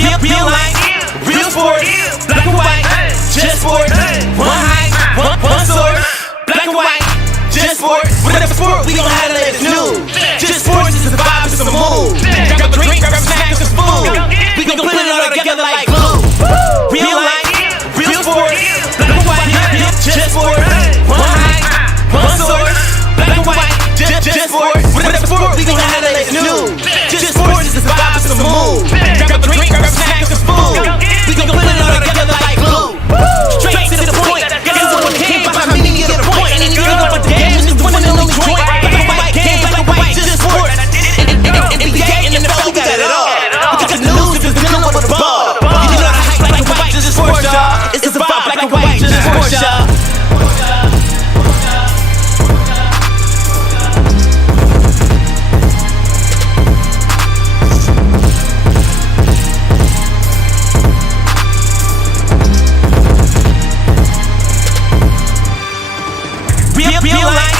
Real life, real sport, black and white, just sport. One height, one source, black and white, just sport. Whatever sport, we gon' have that it's new. Just sports is a vibe, it's a mood. Grab a drink, grab a snack, some food. We gon' put it all together like glue. Real life, real sport, black and white, just sport. One height, one source, black and white, just sport. Whatever sport, we gon' have that it's new. Just sports is a vibe, it's a mood. Grab a drink, grab a snack, some food. We gon' put it all together like glue. Straight to the point. Guess what came by me to get a point. And if you know what the game is, the one and only joint. Black and white game, black and white, just sport. NBA and NFL, we got it all. We got the news if it's dealing with the ball. You know how black and white, just sports, y'all. It's a vibe, black and white, just sports, y'all. Real life,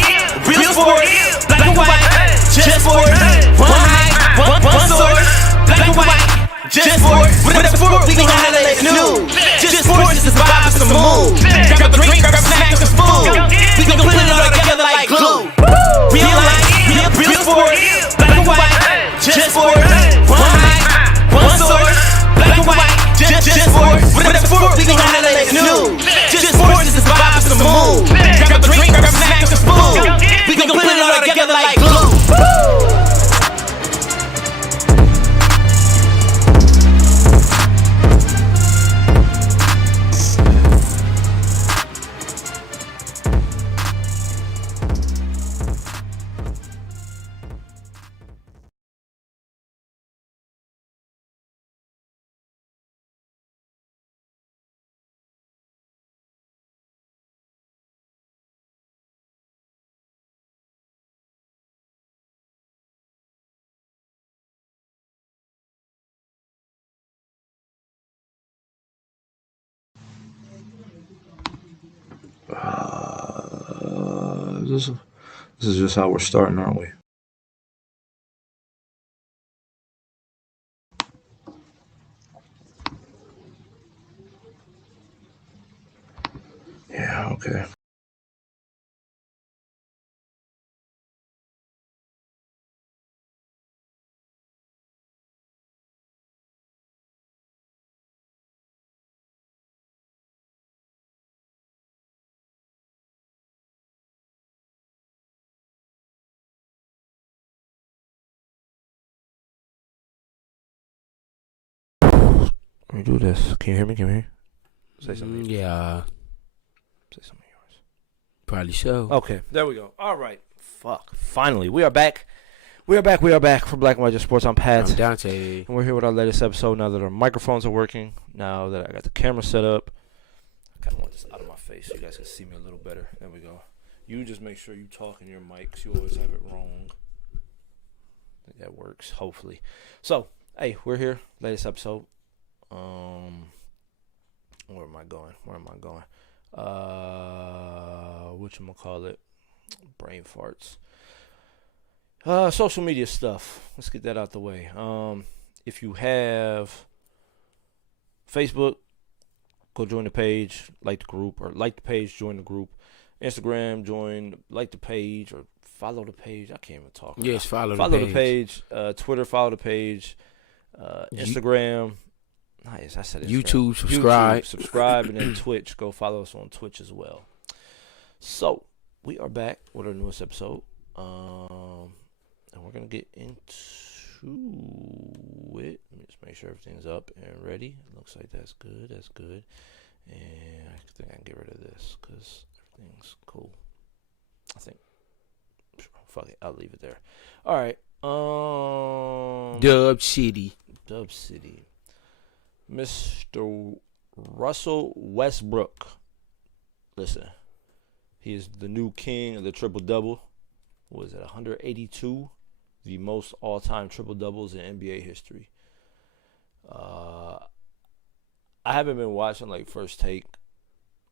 real sport, black and white, just sport. One height, one source, black and white, just sport. Whatever sport, we gon' have that it's new. Just sports is a vibe, it's a mood. Grab a drink, grab a snack, some food. We gon' put it all together like glue. Real life, real sport, black and white, just sport. One height, one source, black and white, just sport. Whatever sport, we gon' have that it's new. Just sports is a vibe, it's a mood. Grab a drink, grab a snack, some food. We gon' put it all together like glue. This is just how we're starting, aren't we? Yeah, okay. Let me do this. Can you hear me? Can you hear me? Say something. Yeah, Say something yours. probably so. Okay, there we go. All right. Fuck. Finally, we are back. We are back from Black and White Just Sports. I'm Pat. I'm Dante. And we're here with our latest episode now that our microphones are working. Now that I got the camera set up. I kind of want this out of my face so you guys can see me a little better. There we go. You just make sure you talk in your mics. You always have it wrong. I think that works, hopefully. So, hey, we're here. Latest episode. Where am I going? Whatchamacallit? Brain farts. Social media stuff. Let's get that out the way. If you have Facebook, go join the page, like the group, or like the page, join the group. Instagram, like the page, or follow the page. I can't even talk. Yes, follow the page. Twitter, follow the page. Instagram. Nice, I said Instagram. YouTube, subscribe, and then Twitch. Go follow us on Twitch as well. So we are back with our newest episode, and we're gonna get into it. Let me just make sure everything's up and ready. Looks like that's good. And I think I can get rid of this because everything's cool. I think. Fuck it, I'll leave it there. All right. Dub City. Mr. Russell Westbrook. Listen, he is the new king of the triple-double. What is it, 182? The most all-time triple-doubles in NBA history. I haven't been watching, like, First Take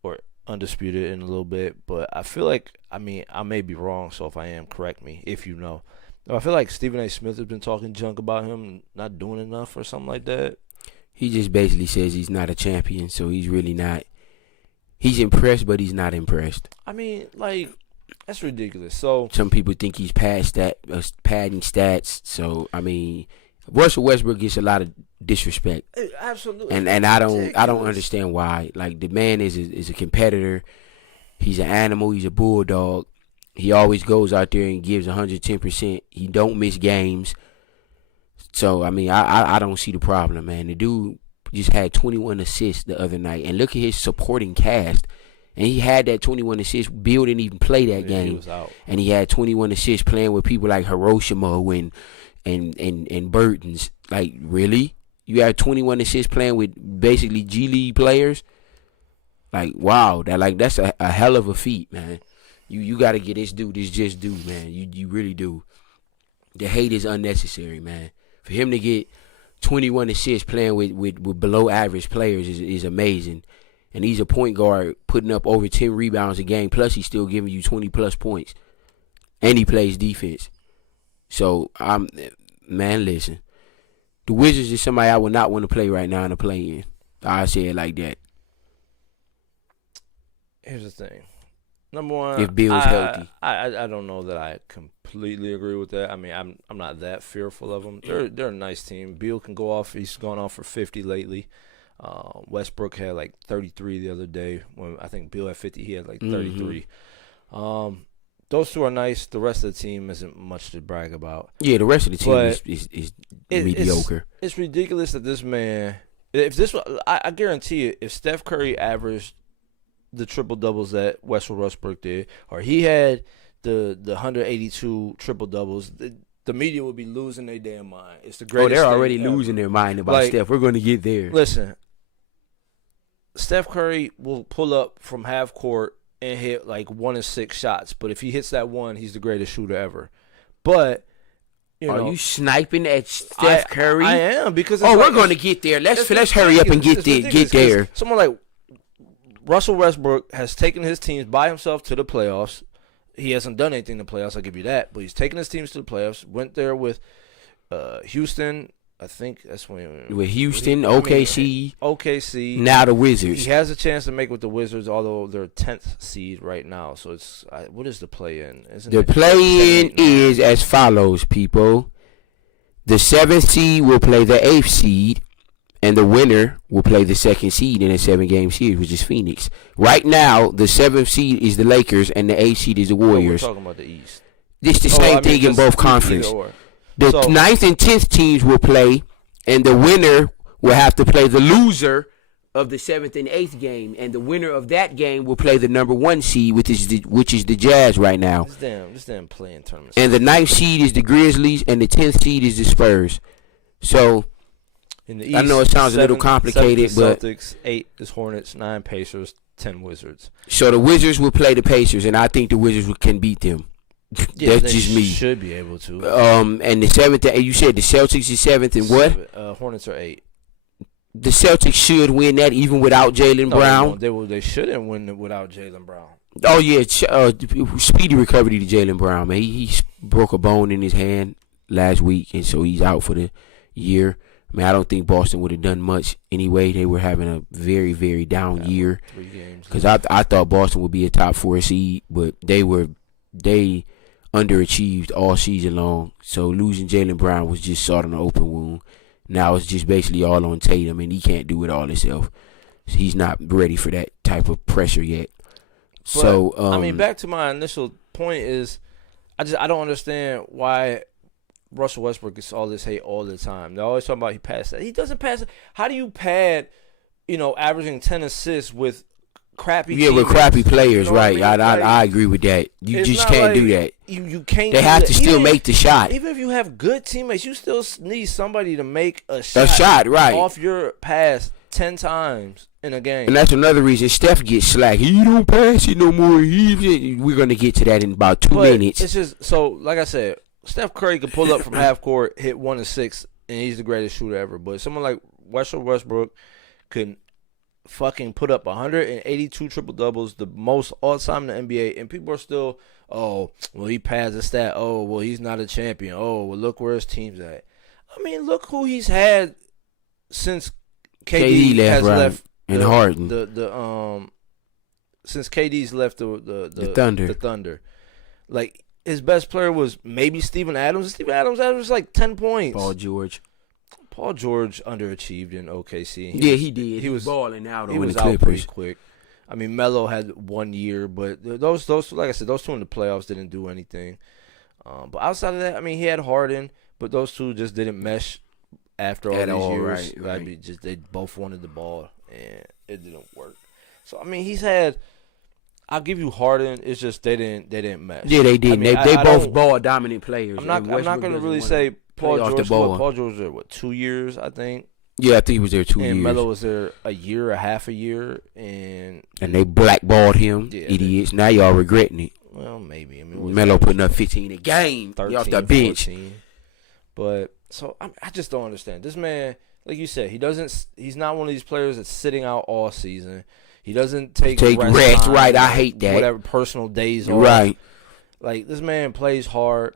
or Undisputed in a little bit, but I feel like, I may be wrong, so if I am, correct me, if you know. I feel like Stephen A. Smith has been talking junk about him not doing enough or something like that. He just basically says he's not a champion, so he's really not. He's impressed, but he's not impressed. I mean, like, that's ridiculous. So some people think he's past that, padding stats. So I mean, Russell Westbrook gets a lot of disrespect. Absolutely. And I don't understand why. Like, the man is a competitor. He's an animal. He's a bulldog. He always goes out there and gives 110%. He don't miss games. So I mean, I don't see the problem, man. The dude just had 21 assists the other night, and look at his supporting cast. And he had that 21 assists. Bill didn't even play that game. He was out. And he had 21 assists playing with people like Hiroshima and Burton's. Like, really? You had 21 assists playing with basically G League players? Like, wow. That's a hell of a feat, man. You got to get this dude this just due, man. You really do. The hate is unnecessary, man. For him to get 21 assists playing with below average players is amazing. And he's a point guard putting up over 10 rebounds a game. Plus, he's still giving you 20-plus points. And he plays defense. So, man, listen. The Wizards is somebody I would not want to play right now in the play-in. I say it like that. Here's the thing. Number one, if Bill's healthy. I don't know that I completely agree with that. I mean, I'm not that fearful of them. They're a nice team. Beal can go off. He's gone off for 50 lately. Westbrook had like 33 the other day. When I think Beal had 50, he had like 33. Those two are nice. The rest of the team isn't much to brag about. Yeah, the rest of the team is mediocre. It's ridiculous that this man. I guarantee you, if Steph Curry averaged the triple doubles that Russell Westbrook did, or he had the 182 triple doubles, the media would be losing their damn mind. It's the greatest. They're already thing ever. losing their mind about Steph. We're going to get there. Listen, Steph Curry will pull up from half court and hit like 1 of 6 shots, but if he hits that one, he's the greatest shooter ever. But are you sniping at Steph Curry? I am, because we're going to get there. Let's hurry up and get there. Someone like Russell Westbrook has taken his teams by himself to the playoffs. He hasn't done anything in the playoffs, I'll give you that. But he's taken his teams to the playoffs. Went there with Houston. I think that's when. With Houston, OKC. OKC. Now the Wizards. He has a chance to make with the Wizards, although they're 10th seed right now. So it's what is the play-in? The play-in is as follows, people. The 7th seed will play the 8th seed. And the winner will play the 2nd seed in a 7-game series, which is Phoenix. Right now, the 7th seed is the Lakers, and the 8th seed is the Warriors. We're talking about the East. It's the same thing in both conferences. The 9th and 10th teams will play, and the winner will have to play the loser of the 7th and 8th game, and the winner of that game will play the number 1 seed, which is the Jazz right now. This damn playing tournament. And the 9th seed is the Grizzlies, and the 10th seed is the Spurs. So in the East, I know it sounds a little complicated, but Celtics, 8 is Hornets, 9 Pacers, 10 Wizards. So the Wizards will play the Pacers, and I think the Wizards can beat them. Yeah, that's just me. Should be able to. And the 7th, you said the Celtics is 7th, and what? Hornets are 8. The Celtics should win that even without Jaylen Brown. They shouldn't win it without Jaylen Brown. Oh yeah, speedy recovery to Jaylen Brown, man. He broke a bone in his hand last week, and so he's out for the year. I mean, I don't think Boston would have done much anyway. They were having a very, very down year. 3 games. Because I thought Boston would be a top 4 seed, but they underachieved all season long. So losing Jaylen Brown was just sort of an open wound. Now it's just basically all on Tatum, and he can't do it all himself. He's not ready for that type of pressure yet. But, so I mean, back to my initial point is, I don't understand why Russell Westbrook gets all this hate all the time. They're always talking about he passed that. He doesn't pass it. How do you pad, averaging 10 assists with crappy teammates? With crappy players, right. I mean? I agree with that. You just can't do that. You can't. They have to still make the shot. Even if you have good teammates, you still need somebody to make a shot right off your pass 10 times in a game. And that's another reason Steph gets slack. He don't pass it no more. We're going to get to that in about 2 minutes. It's just, so, like I said, Steph Curry can pull up from half court, hit 1 of 6, and he's the greatest shooter ever. But someone like Russell Westbrook can fucking put up 182 triple doubles, the most all time in the NBA, and people are still, oh, well, he passed a stat. Oh, well, he's not a champion. Oh, well, look where his team's at. I mean, look who he's had since KD left, has right, left and Harden. Since KD's left the Thunder, like his best player was maybe Steven Adams. Steven Adams averaged like 10 points. Paul George underachieved in OKC. He did. He was balling out. He was out pretty quick. I mean, Melo had 1 year, but those like I said, those two in the playoffs didn't do anything. But outside of that, I mean, he had Harden, but those two just didn't mesh after all these years. Right. I mean, they both wanted the ball, and it didn't work. So I mean, he's had. I'll give you Harden. It's just they didn't mesh. Yeah, they didn't. I mean, they both ball dominant players. I'm not going to really say Paul George. Paul George was there 2 years, I think. Yeah, I think he was there 2 years. And Melo was there a half a year, and they blackballed him. Yeah, idiots. Now y'all regretting it. Well, maybe. I mean, Melo putting up 15 a game. 13 off the bench. 14. But so I just don't understand. This man, like you said, he's not one of these players that's sitting out all season. He doesn't take rest time, right? I hate that. Whatever personal days off. Right. Like this man plays hard.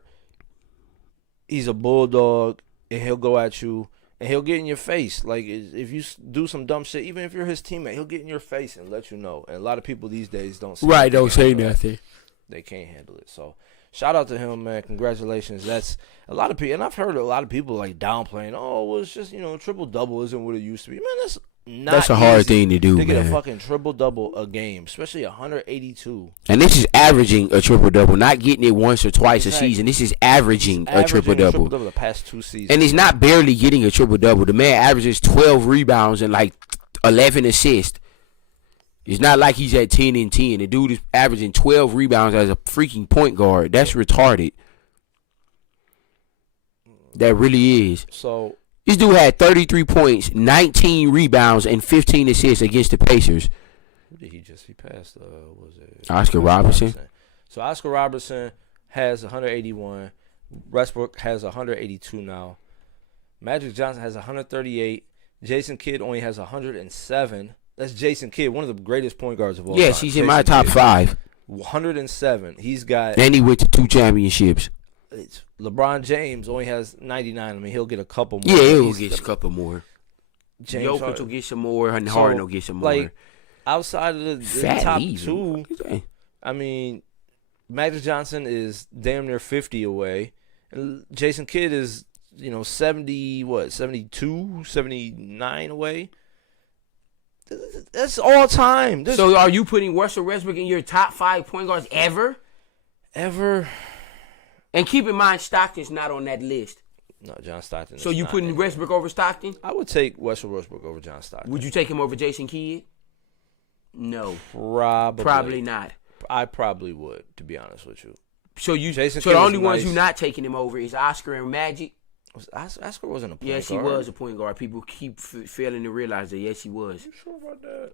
He's a bulldog, and he'll go at you, and he'll get in your face. Like if you do some dumb shit, even if you're his teammate, he'll get in your face and let you know. And a lot of people these days don't say don't say nothing. They can't handle it. So shout out to him, man. Congratulations. That's a lot of people, and I've heard a lot of people like downplaying. Oh, well, it's just triple double isn't what it used to be. Man, that's a hard thing to do, man. To get a fucking triple double a game, especially 182. And this is averaging a triple double, not getting it once or twice a season. This is averaging a triple double. The past 2 seasons. And he's not barely getting a triple double. The man averages 12 rebounds and like 11 assists. It's not like he's at 10 and 10. The dude is averaging 12 rebounds as a freaking point guard. That's retarded. That really is. So this dude had 33 points, 19 rebounds, and 15 assists against the Pacers. Who did he passed? Was it Oscar Robertson? So Oscar Robertson has 181. Westbrook has 182 now. Magic Johnson has 138. Jason Kidd only has 107. That's Jason Kidd, one of the greatest point guards of all time. Yes, he's in my top 5. 107. He's got. And he went to 2 championships. LeBron James only has 99. I mean, he'll get a couple more. Yeah, he'll get a couple more. James Jokic will get some more, and Harden will get some more. Like, outside of the top 2, I mean, Magic Johnson is damn near 50 away. And Jason Kidd is, 72, 79 away. That's all time. So are you putting Russell Westbrook in your top 5 point guards ever? Ever. And keep in mind, Stockton's not on that list. No, John Stockton. So you putting Westbrook over Stockton? I would take Russell Westbrook over John Stockton. Would you take him over Jason Kidd? No. Probably not. I probably would, to be honest with you. So the only ones you're not taking him over is Oscar and Magic? Oscar wasn't a point guard. Yes, he was a point guard. People keep failing to realize that. Yes, he was. You sure about that?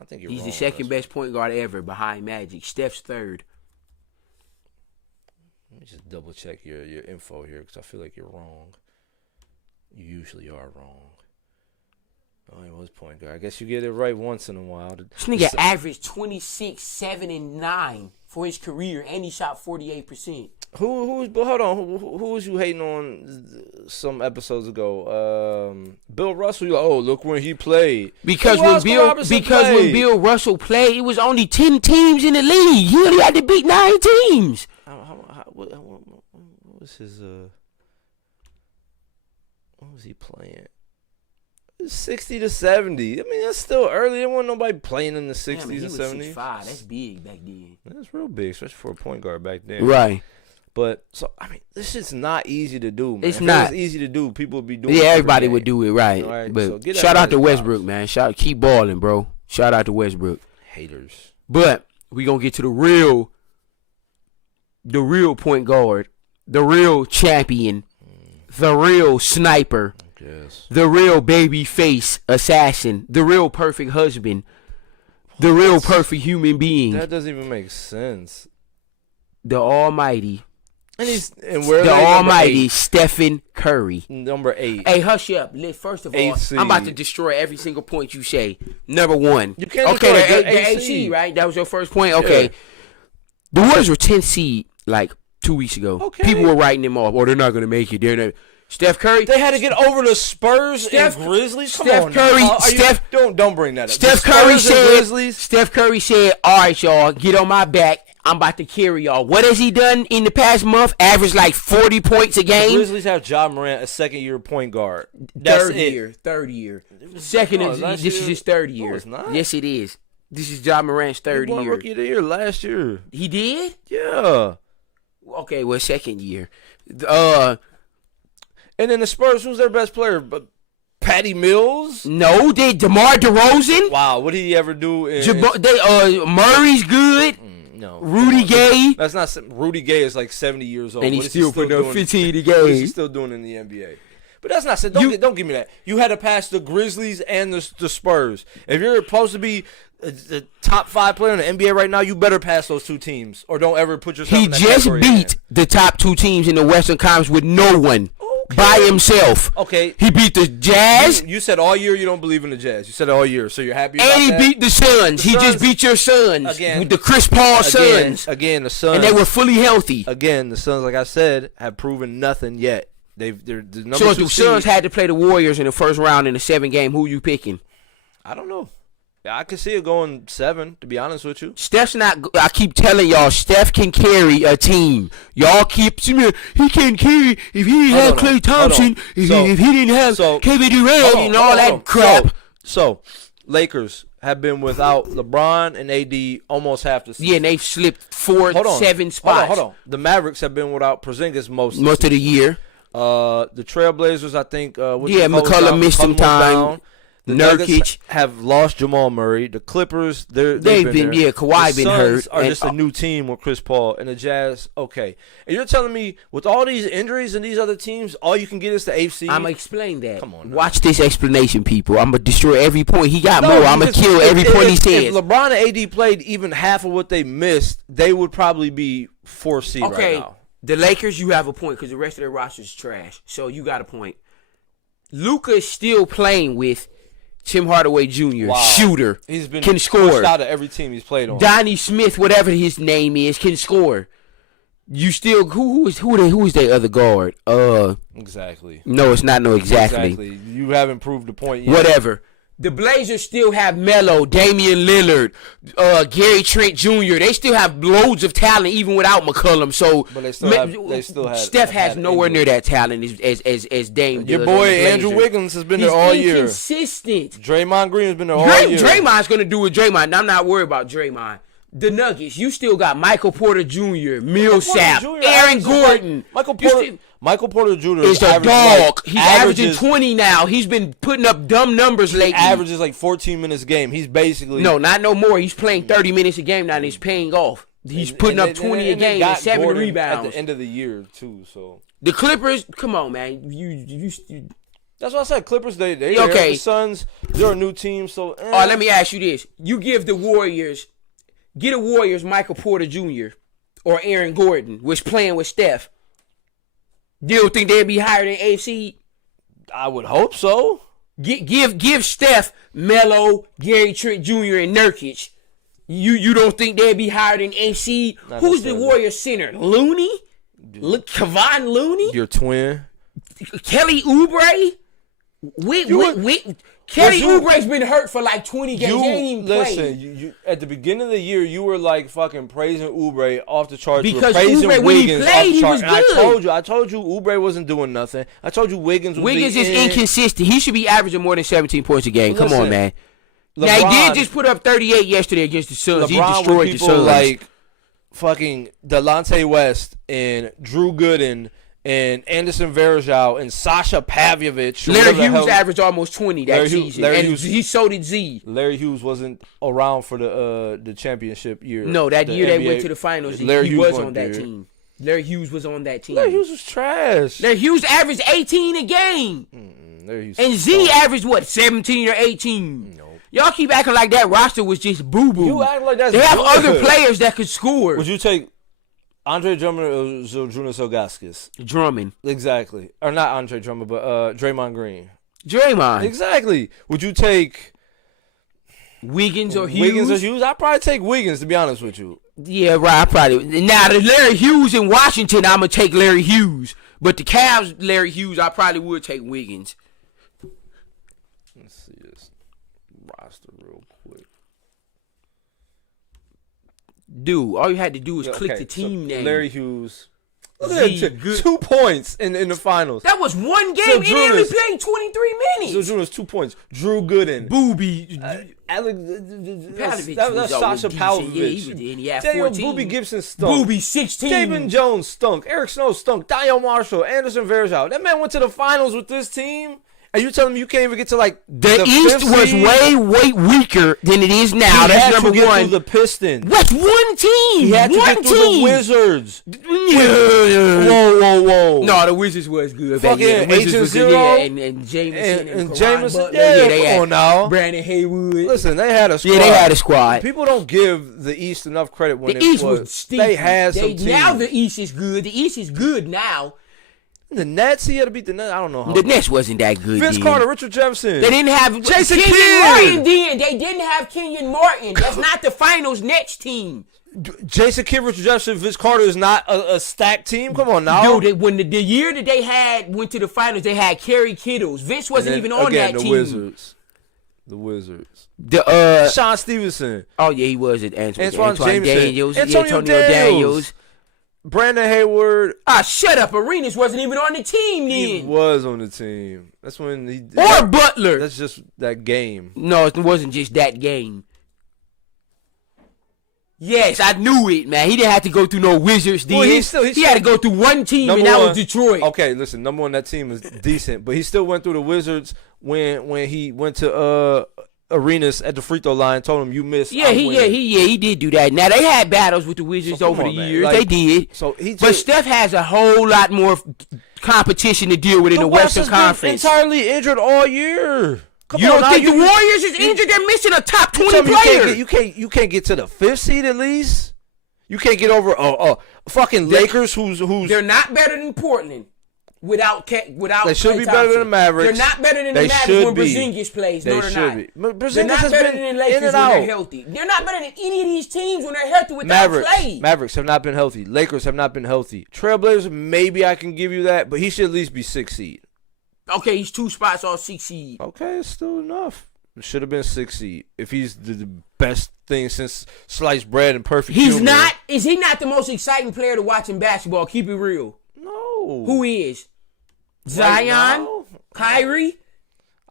I think you're wrong. He's the second best point guard ever behind Magic. Steph's third. Let me just double check your info here because I feel like you're wrong. You usually are wrong. Oh, he was point guard. I guess you get it right once in a while. This nigga averaged 26, 7, and 9 for his career, and he shot 48%. Hold on. Who was you hating on some episodes ago? Bill Russell. You're like, oh, look when he played. Because when Bill Russell played, it was only 10 teams in the league. He only had to beat 9 teams. What was his? What was he playing? 60 to 70. I mean, that's still early. There wasn't nobody playing in the 60s and 70s. 6'5". That's big back then. That's real big, especially for a point guard back then. Right. But, so, I mean, this shit's not easy to do, man. It's not. If it was easy to do, people would be doing it. Yeah, everybody would do it, right. But so shout out to Westbrook, man. Keep balling, bro. Shout out to Westbrook. Haters. But we going to get to the real point guard, the real champion, the real sniper, the real baby face assassin, the real perfect husband, the real perfect human being. That doesn't even make sense. The almighty. The almighty Stephen Curry. Number 8. Hey, hush up. First of all, I'm about to destroy every single point you say. Number 1. You can't destroy the 8 seed, right? That was your first point? Okay. Yeah. The Warriors were 10th seed like 2 weeks ago. Okay. People were writing them off. Oh, they're not going to make it. Steph Curry. They had to get over the Spurs and Grizzlies. Come on, don't bring that up. Steph Curry said, "All right, y'all, get on my back. I'm about to carry y'all." What has he done in the past month? Averaged like 40 points a game. The Grizzlies have Ja Morant, a second-year point guard. Third year. This is his third year. No, it's not. Yes, it is. This is Ja Morant's third year. He won Rookie of the Year last year. He did? Yeah. Okay, well, second year. And then the Spurs, who's their best player? But Patty Mills? No, they DeMar DeRozan. Wow, what did he ever do? Murray's good. No. Rudy Gay. That's not Rudy Gay is like 70 years old. And he's still putting up 15 a game. What is he still doing in the NBA? But that's not. Don't give me that. You had to pass the Grizzlies and the Spurs. If you're supposed to be the top 5 player in the NBA right now, you better pass those 2 teams, or don't ever put yourself. He in that just category beat again. the top 2 teams in the Western Conference with no one. By himself. Okay. He beat the Jazz. You said all year you don't believe in the Jazz. You said it all year, so you're happy about and that? he beat the Suns. He just beat your Suns. Again. With the Chris Paul Suns. Again, the Suns. And they were fully healthy. Again, the Suns, like I said, have proven nothing yet. They're the number 2 So if the Suns had to play the Warriors in the first round in a 7-game, who you picking? I don't know. I can see it going 7, to be honest with you. Steph's not. I keep telling y'all, Steph can carry a team. Y'all keep saying he can't carry if he didn't have Klay Thompson, if he didn't have Kevin Durant and all that crap. So, Lakers have been without LeBron and AD almost half the season. Yeah, and they've slipped 7 spots. Hold on. The Mavericks have been without Porzingis most of the year. The Trailblazers, I think. McCollum missed some time. The Nurkic Nuggets have lost Jamal Murray. The Clippers, they've been there. Kawhi been hurt. The Suns are just a new team with Chris Paul, and the Jazz. Okay, and you're telling me with all these injuries and these other teams, all you can get is the AFC. I'm gonna explain that. Come on, watch this explanation, people. I'm gonna destroy every point. He got more. I'm gonna kill every point he says. If LeBron and AD played even half of what they missed, they would probably be 4th seed right now. The Lakers, you have a point because the rest of their roster is trash. So you got a point. Luka is still playing with Tim Hardaway Jr., shooter, he's been can score. Pushed out of every team he's played on. Donnie Smith, whatever his name is, can score. You still who is their other guard? Exactly. No, it's not. No, exactly. You haven't proved the point yet. Whatever. The Blazers still have Melo, Damian Lillard, Gary Trent Jr. They still have loads of talent even without McCollum. So, but they still have Steph has nowhere near that talent as Dame does. Your boy Andrew Wiggins has been there all year. Consistent. Draymond Green has been there all year. Draymond's gonna do what Draymond. I'm not worried about Draymond. The Nuggets, you still got Michael Porter Jr., Millsap, Aaron Gordon. Michael Porter Jr. is a dog. He's averaging 20 now. He's been putting up dumb numbers lately. Averages like 14 minutes a game. He's basically not no more. He's playing 30 minutes a game now, and he's paying off. He's putting up 20 a game and 7 Gordon rebounds at the end of the year too. So the Clippers, come on, man. You That's what I said. Clippers, they okay. The Suns, they're a new team. So all right, let me ask you this: you give the Warriors, get a Warriors Michael Porter Jr. or Aaron Gordon, was playing with Steph. Do you think they'd be higher than AFC? I would hope so. Give Steph, Melo, Gary Trent Jr. and Nurkic. You don't think they'd be higher than AFC? Who's the Warriors center? Looney? Kevon Looney? Your twin? Kelly Oubre? Kelly Oubre's been hurt for like 20 games. He ain't even played. Listen, at the beginning of the year, you were like fucking praising Oubre off the charts. Because praising Oubre, when he played, he was good. I told you Oubre wasn't doing nothing. I told you Wiggins is inconsistent. He should be averaging more than 17 points a game. Come on, man. Now, he did just put up 38 yesterday against the Suns. He destroyed the Suns. Like fucking Delonte West and Drew Gooden and Anderson Varejao and Sasha Pavlovich. Larry Hughes averaged almost 20 that season. He so did Z. Larry Hughes wasn't around for the championship year. No, that year they went to the finals. He was on that team. Larry Hughes was on that team. Larry Hughes was trash. Larry Hughes averaged 18 a game. And Z averaged, 17 or 18? No. Y'all keep acting like that roster was just boo-boo. You act like that's They have other players that could score. Would you take Andre Drummond or Zydrunas Ilgauskas? Drummond. Exactly. Or not Andre Drummond, but Draymond Green. Draymond. Exactly. Would you take Wiggins or Hughes? I'd probably take Wiggins, to be honest with you. Yeah, right. I probably now the Larry Hughes in Washington. I'm gonna take Larry Hughes, but the Cavs, Larry Hughes, I probably would take Wiggins. Let's see this roster real quick. Dude, all you had to do was click the team name. Larry Hughes. Look at that, 2 points in the finals. That was one game, and he only played 23 minutes. So Drew was 2 points. Drew Gooden. Booby. That's Sasha Pavlovich. Yeah, he was in. He had Daniel 14. Booby Gibson stunk. Booby 16. Jabin Jones stunk. Eric Snow stunk. Daniel Marshall. Anderson Varejao. That man went to the finals with this team. And you telling me you can't even get to like the East was way way weaker than it is now. That's number one. Through the Pistons. What's one team? He had to one get through the Wizards. Whoa. No, the Wizards was good. Fucking Agent Zero and Jameson and Karan Jameson. Butler. Yeah, they come had on now. Brandon Haywood. Listen, they had a squad. Yeah, they had a squad. People don't give the East enough credit when the East was steep. They had some teams. Now the East is good. The East is good now. The Nets, he had to beat the Nets. I don't know how. The Nets wasn't that good. Vince Carter, Richard Jefferson. They didn't have Jason Kenyon Kidd. Martin. They didn't have Kenyon Martin. That's not the Finals Nets team. Jason Kidd, Richard Jefferson, Vince Carter is not a stacked team. Come on now. Dude, when the year that they went to the finals, they had Kerry Kittles. Vince wasn't even on that team. The Wizards. Sean Stevenson. Oh yeah, he was at Antoine Daniels. Antonio Daniels. Brandon Hayward. Shut up. Arenas wasn't even on the team then. He was on the team. That's when he. Or Butler. That's just that game. No, it wasn't just that game. Yes, I knew it, man. He didn't have to go through no Wizards. He had to go through one team, and that was Detroit. Okay, listen, number one, that team is decent, but he still went through the Wizards when he went to Arenas at the free throw line, told him you missed. He did do that. Now they had battles with the Wizards over the years. Like, they did. But Steph has a whole lot more competition to deal with in the Western Conference. Entirely injured all year. You don't think the Warriors is injured? They're missing a top 20 player. You can't get to the 5th seed at least. You can't get over fucking Lakers who's they're not better than Portland. Without they should be better than the Mavericks. They're not better than the Mavericks when Porzingis plays. No, they're not. They're not better than the Lakers when they're healthy. They're not better than any of these teams when they're healthy without Clay. Mavericks have not been healthy. Lakers have not been healthy. Trailblazers, maybe I can give you that, but he should at least be 6th seed. Okay, he's 2 spots off 6th seed. Okay, it's still enough. It should have been 6th seed. If he's the best thing since sliced bread and perfect humor. Not. Is he not the most exciting player to watch in basketball? Keep it real. No. Who is? Zion, Kyrie,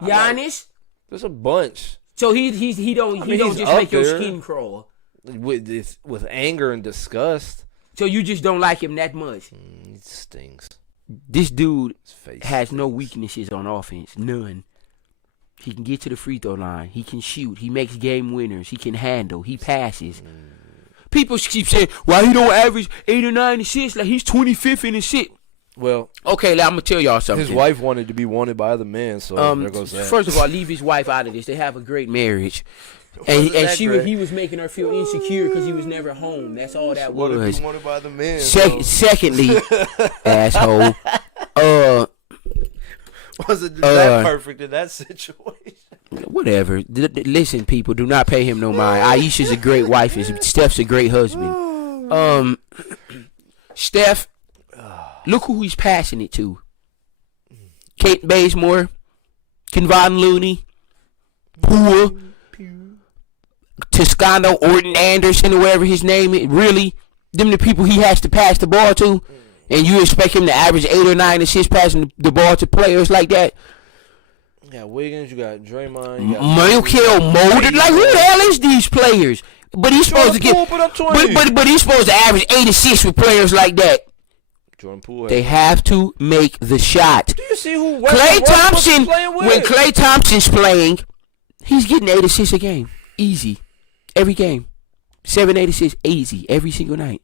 Giannis. There's a bunch. So he don't just make your skin crawl with anger and disgust. So you just don't like him that much. It stings. This dude has no weaknesses on offense. None. He can get to the free throw line. He can shoot. He makes game winners. He can handle. He passes. People keep saying, why he don't average 8 or 9 assists? Like he's 25th in assists. Well, okay, I'm gonna tell y'all something. His wife wanted to be wanted by other men, so there goes that. First of all, leave his wife out of this. They have a great marriage, and he was making her feel insecure because he was never home. That's all that was. Wanted to be wanted by the men. Secondly, asshole. Wasn't that perfect in that situation? Whatever. Listen, people, do not pay him no mind. Aisha's a great wife, and Steph's a great husband. Steph. Look who he's passing it to. Kate Bazemore, Kevon Looney, Poole, Toscano, Orton Anderson, or whatever his name is. Really, them the people he has to pass the ball to, and you expect him to average 8 or 9 assists passing the ball to players like that. You got Wiggins, you got Draymond, you got Michael Mulder. Like who the hell is these players? But he's supposed to get. But he's supposed to average 8 assists with players like that. Jordan Poole. They have to make the shot. Do you see who Klay Thompson? Playing with? When Klay Thompson's playing, he's getting 8 assists a game, easy, every game, 7, 8 assists, easy, every single night.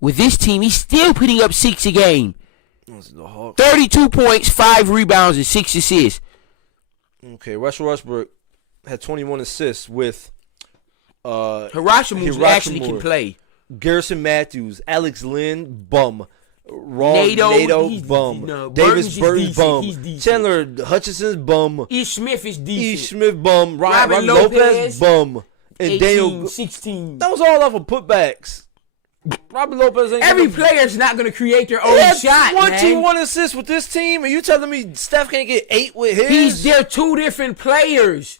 With this team, he's still putting up 6 a game. 32 points, 5 rebounds, and 6 assists. Okay, Russell Westbrook had 21 assists with Hiroshima actually can play. Garrison Matthews, Alex Lynn, bum. Nato bum. Davis Burns, bum. Chandler Hutchison's bum. E. Smith is decent. E. Smith, bum. Robin Lopez, bum. and 18, Daniel 16. That was all off of putbacks. Robert Lopez ain't Every gonna- player's not going to create their He own had shot, one man. team, one assist with this team, and you telling me Steph can't get 8 with his? They're two different players.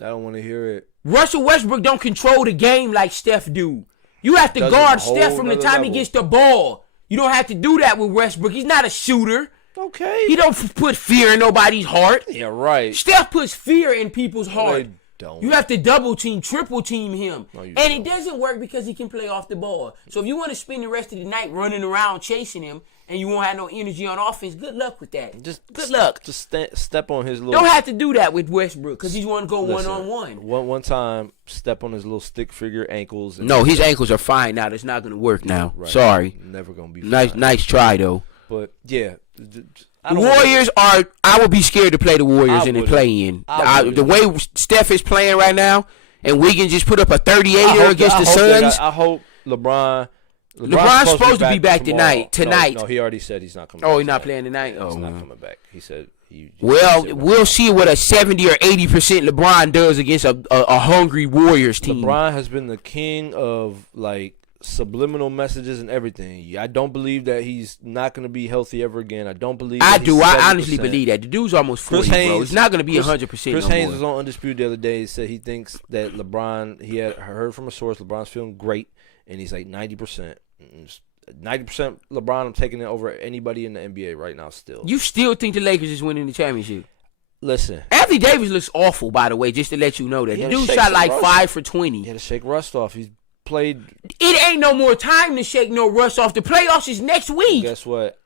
I don't want to hear it. Russell Westbrook don't control the game like Steph do. You have to Does guard it a whole Steph from the nother time he level. gets the ball. You don't have to do that with Westbrook. He's not a shooter. Okay. He don't put fear in nobody's heart. Yeah, right. Steph puts fear in people's heart. They don't. You have to double team, triple team him. No, you And it don't. doesn't work because he can play off the ball. So if you want to spend the rest of the night running around chasing him and you won't have no energy on offense, good luck with that. Good luck. Just step on his little. Don't have to do that with Westbrook because he's want to go Listen, one-on-one. One time, step on his little stick figure ankles. And No, his ankles are fine now. That's not going to work now. Right. Sorry. Never gonna be Nice, fine. nice try though. But yeah, The Warriors are. I would be scared to play the Warriors in the wouldn't. play-in. I wouldn't. The way Steph is playing right now, and Wiggins just put up a 38er against the Suns. I hope LeBron's supposed to be back tomorrow. tonight. No, he already said he's not coming. Oh, back he's not tonight. playing tonight? Yeah, Oh, he's not man. coming back. He said he. Well, he said we'll see what a 70 or 80% LeBron does against a hungry Warriors team. LeBron has been the king of like subliminal messages and everything. I don't believe that he's not going to be healthy ever again. I don't believe. I that do. he's I 70%. honestly believe that. The dude's almost 40, Chris Haynes, bro. He's not going to be 100% Chris no Haynes more. was on Undisputed the other day. He said he thinks that LeBron. He had heard from a source. LeBron's feeling great, and he's like 90%. 90% LeBron. I'm taking it over anybody in the NBA right now. Still, You still think the Lakers is winning the championship? listen. Anthony Davis looks awful, by the way, just to let you know that. Yeah, The dude shake shot some like rust. 5 for 20. He had to shake rust off. He's played. It ain't no more time to shake no rust off. The playoffs is next week. Guess what?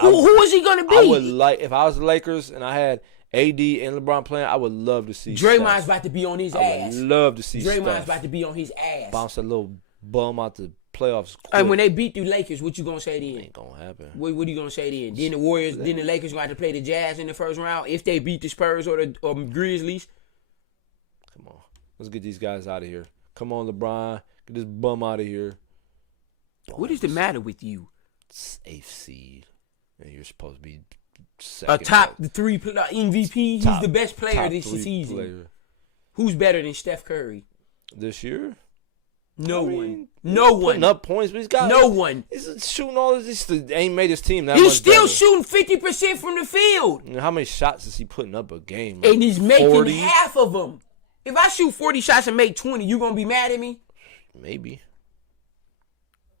Who is he going to I would be? like if I was the Lakers and I had AD and LeBron playing. I would love to see. Draymond's Steph. about to be on his I ass. would love to see. Draymond's Steph about to be on his ass. bounce that little bum out the playoffs. And when quick. they beat the Lakers, what you going to say then? Ain't gonna happen. What are you going to say then? Then the Warriors, then the Lakers going to have to play the Jazz in the first round if they beat the Spurs or the Grizzlies. Come on, let's get these guys out of here. Come on, LeBron, get this bum out of here. What is the matter with you? It's 8th seed, and you're supposed to be A second. top three MVP. He's Top- the best player top this 3 season. player. Who's better than Steph Curry? This year. No I one. mean, No putting one. up points, but he's got No one. He's shooting all of this. Ain't made his team that He's much still better. shooting 50% from the field. You know, how many shots is he putting up a game? Like And he's making 40? half of them. If I shoot 40 shots and make 20, you going to be mad at me? Maybe.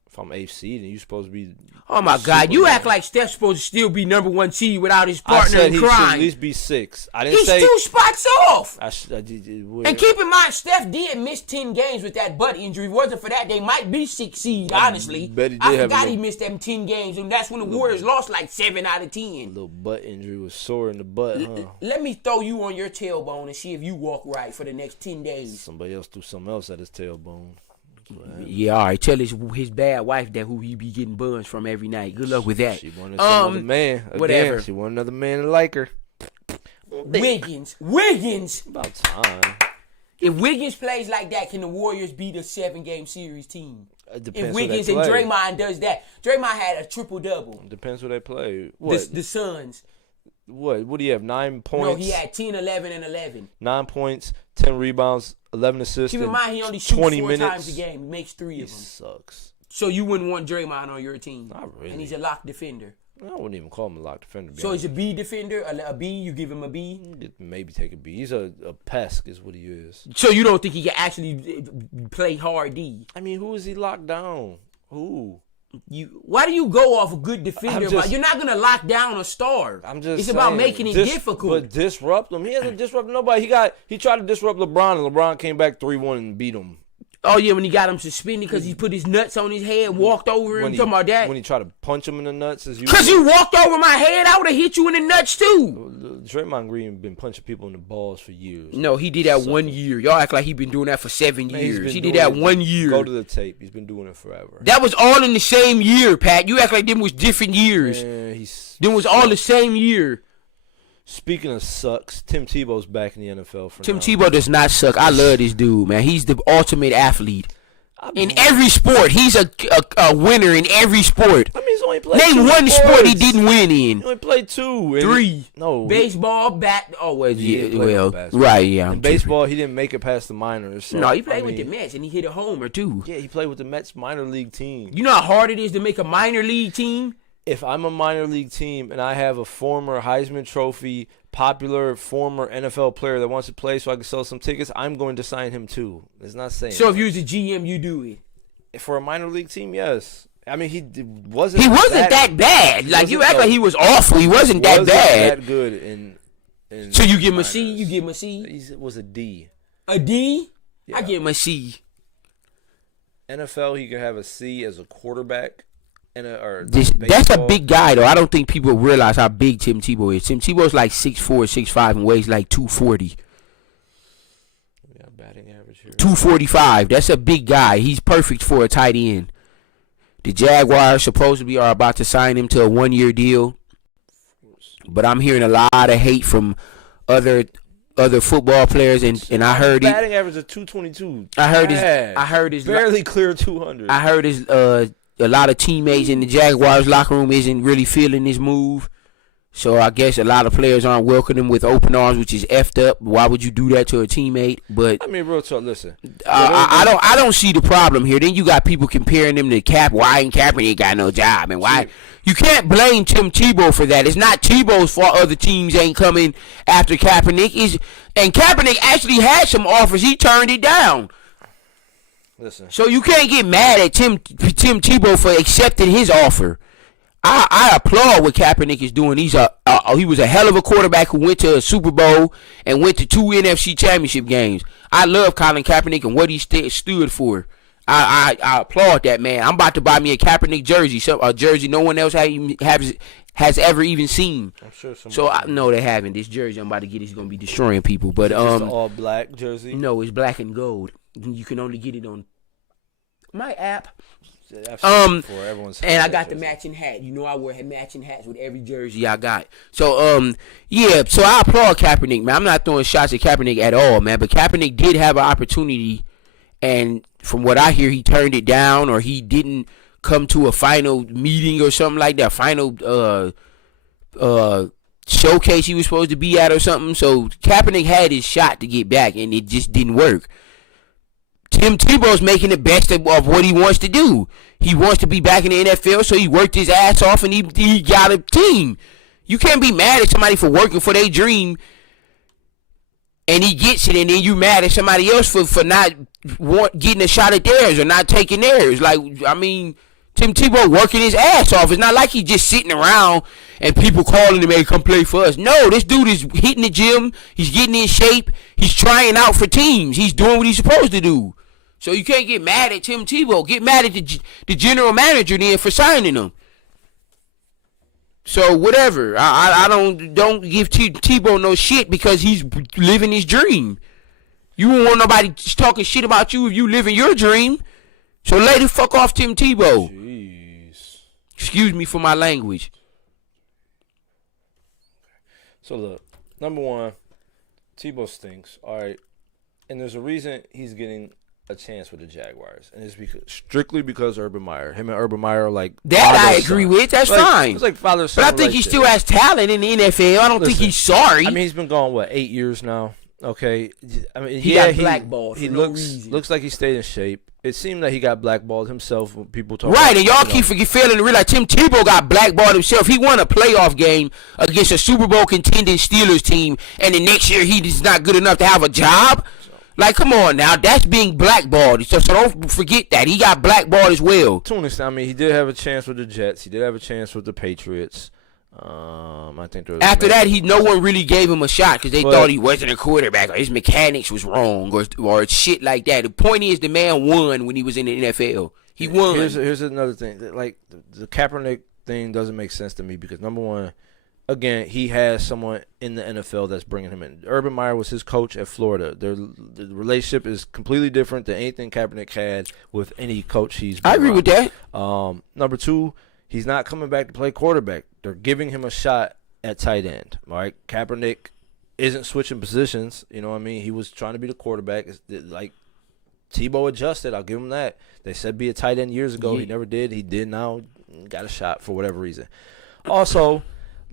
If I'm 8th seed and you're supposed to be. Oh, my God. You Superman. act like Steph's supposed to still be #1 seed without his I partner said in he should at crime. least be 6. I didn't He's say. 2 spots off. And And keep in mind, Steph did miss 10 games with that butt injury. If it wasn't for that, they might be 6 seed, honestly. bet he did I have a forgot little- he missed them 10 games, and that's when the Warriors lost like 7 out of 10. little butt injury was sore in the butt, huh? Let me throw you on your tailbone and see if you walk right for the next 10 days. Somebody else threw something else at his tailbone. Yeah, all right. Tell his bad wife that who he be getting buns from every night. Good luck with that. She wanted some other man. Again, whatever. She wanted another man to like her. Wiggins. About time. If Wiggins plays like that, can the Warriors beat a 7-game series team? It depends If who Wiggins they and play. Draymond does that, Draymond had a triple-double. Depends who they play. What? The Suns. What do you have? 9 points. No, he had 10, 11, and 11. 9 points, 10 rebounds, 11 assists. Keep in in mind, he only shoots 20 4 minutes. times a game. He makes 3 He of them. sucks. So you wouldn't want Draymond on your team. Not really. And he's a lock defender. I wouldn't even call him a lock defender. to be So he's honest. a B defender, a B, you give him a B? Maybe take a B. He's a pest, is what he is. So you don't think he can actually play hard D? I mean, who is he locked down? Who? Why do you go off a good defender? I'm just- You're not going to lock down a star. I'm just It's about saying, making it difficult. But disrupt him. He hasn't disrupted nobody. He tried to disrupt LeBron, and LeBron came back 3-1 and beat him. Oh, yeah, when he got him suspended because he put his nuts on his head, walked over him. When he, Talking about that? when he tried to punch him in the nuts, as Because you walked over my head, I would have hit you in the nuts too. Draymond Green been punching people in the balls for years. No, he did that 1 year. Y'all act like he been doing that for 7 Man, he's years. been He did doing that it- 1 year. Go to the tape. He's been doing it forever. That was all in the same year, Pat. You act like them was different years. Man, he's Them was all the same year. Speaking of sucks, Tim Tebow's back in the NFL for Tim now. Tebow does not suck. I love this dude, man. He's the ultimate athlete. In every sport, he's a winner in every sport. I mean, he's only played Name two one sports. sport he didn't win in. He only played 2. And 3. No. Baseball, bat. Oh, well, He right, yeah. In baseball, he didn't make it past the minors. So, no, he played with the Mets, and he hit a homer, too. Yeah, he played with the Mets minor league team. You know how hard it is to make a minor league team? If I'm a minor league team and I have a former Heisman Trophy, popular former NFL player that wants to play so I can sell some tickets, I'm going to sign him too. It's not saying. So if you was a GM, you do it. For a minor league team, yes. I mean, he wasn't. He wasn't that bad. Like you act like he was awful. He wasn't that bad. That good in so you give him a minors. C. You give him a C. He was a D. A D. Yeah. I give him a C. NFL, he could have a C as a quarterback. That's a big guy, though. I don't think people realize how big Tim Tebow is. Tim Tebow's like 6'4", 6'5", and weighs like 240. Yeah, batting average here. 245. That's a big guy. He's perfect for a tight end. The Jaguars supposedly are about to sign him to a 1-year deal, but I'm hearing a lot of hate from other football players, and I heard batting average of 222. I heard his barely clear 200. I heard his a lot of teammates in the Jaguars locker room isn't really feeling his move. So I guess a lot of players aren't welcoming him with open arms, which is effed up. Why would you do that to a teammate? But I mean, real talk. Listen, I don't see the problem here. Then you got people comparing him to Cap. Why ain't Kaepernick got no job? And why you can't blame Tim Tebow for that? It's not Tebow's fault. Other teams ain't coming after Kaepernick. And Kaepernick actually had some offers. He turned it down. Listen. So you can't get mad at Tim Tebow for accepting his offer. I applaud what Kaepernick is doing. He was a hell of a quarterback who went to a Super Bowl and went to 2 NFC Championship games. I love Colin Kaepernick and what he stood for. I applaud that man. I'm about to buy me a Kaepernick jersey, a jersey no one else has ever even seen. I'm sure. So I know they haven't. This jersey I'm about to get is gonna be destroying people. But it's the all black jersey. No, it's black and gold. You can only get it on my app. And I got the matching hat. You know I wear matching hats with every jersey I got. So yeah. So I applaud Kaepernick, man. I'm not throwing shots at Kaepernick at all, man. But Kaepernick did have an opportunity, and from what I hear, he turned it down, or he didn't come to a final meeting or something like that. Final showcase he was supposed to be at or something. So Kaepernick had his shot to get back, and it just didn't work. Tim Tebow's making the best of what he wants to do. He wants to be back in the NFL, so he worked his ass off, and he got a team. You can't be mad at somebody for working for their dream, and he gets it, and then you mad at somebody else for not getting a shot at theirs or not taking theirs. Like, I mean, Tim Tebow working his ass off. It's not like he's just sitting around and people calling him, hey, come play for us. No, this dude is hitting the gym. He's getting in shape. He's trying out for teams. He's doing what he's supposed to do. So you can't get mad at Tim Tebow. Get mad at the general manager then for signing him. So whatever. I don't give Tebow no shit because he's living his dream. You don't want nobody talking shit about you if you living your dream. So lay the fuck off Tim Tebow. Jeez. Excuse me for my language. So look, number one, Tebow stinks. All right, and there's a reason he's getting a chance with the Jaguars, and it's strictly because Urban Meyer. Him and Urban Meyer are like that. I agree with. That's fine. It's like father son. But I think he still has talent in the NFL. I don't think he's sorry. I mean, he's been gone 8 years now. Okay, I mean, he got blackballed. He for no reason. looks like he stayed in shape. It seemed like he got blackballed himself when people talk. Right, and y'all keep failing to realize Tim Tebow got blackballed himself. He won a playoff game against a Super Bowl contending Steelers team, and the next year he's not good enough to have a job. Like, come on now, that's being blackballed. So don't forget that he got blackballed as well. To an extent, I mean, he did have a chance with the Jets. He did have a chance with the Patriots. I think there was after that, no one really gave him a shot because they thought he wasn't a quarterback or his mechanics was wrong or shit like that. The point is, the man won when he was in the NFL. He won. Here's another thing. Like the Kaepernick thing doesn't make sense to me because number one, again, he has someone in the NFL that's bringing him in. Urban Meyer was his coach at Florida. The relationship is completely different than anything Kaepernick had with any coach he's been I agree with that. Number two, he's not coming back to play quarterback. They're giving him a shot at tight end. All right, Kaepernick isn't switching positions. You know what I mean? He was trying to be the quarterback. Like Tebow adjusted. I'll give him that. They said be a tight end years ago. Yeah. He never did. He did now. Got a shot for whatever reason. Also,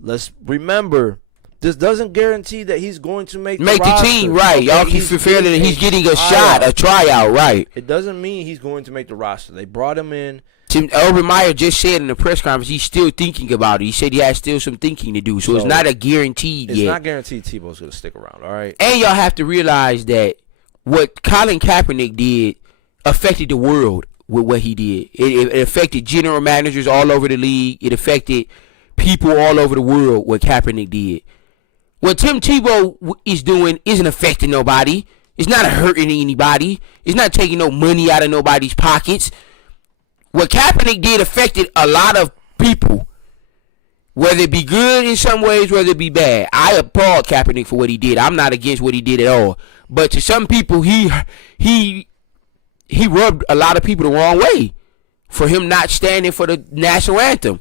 let's remember, this doesn't guarantee that he's going to make the team, right? Okay? Y'all keep feeling that he's getting a shot, a tryout, right? It doesn't mean he's going to make the roster. They brought him in. Urban Meyer just said in the press conference he's still thinking about it. He said he has still some thinking to do, so it's not a guaranteed It's yet. not guaranteed Tebow's going to stick around, all right? And y'all have to realize that what Colin Kaepernick did affected the world with what he did. It affected general managers all over the league. It affected people all over the world what Kaepernick did. What Tim Tebow is doing isn't affecting nobody. It's not hurting anybody. It's not taking no money out of nobody's pockets. What Kaepernick did affected a lot of people, whether it be good in some ways, whether it be bad. I applaud Kaepernick for what he did. I'm not against what he did at all. But to some people, he rubbed a lot of people the wrong way for him not standing for the national anthem.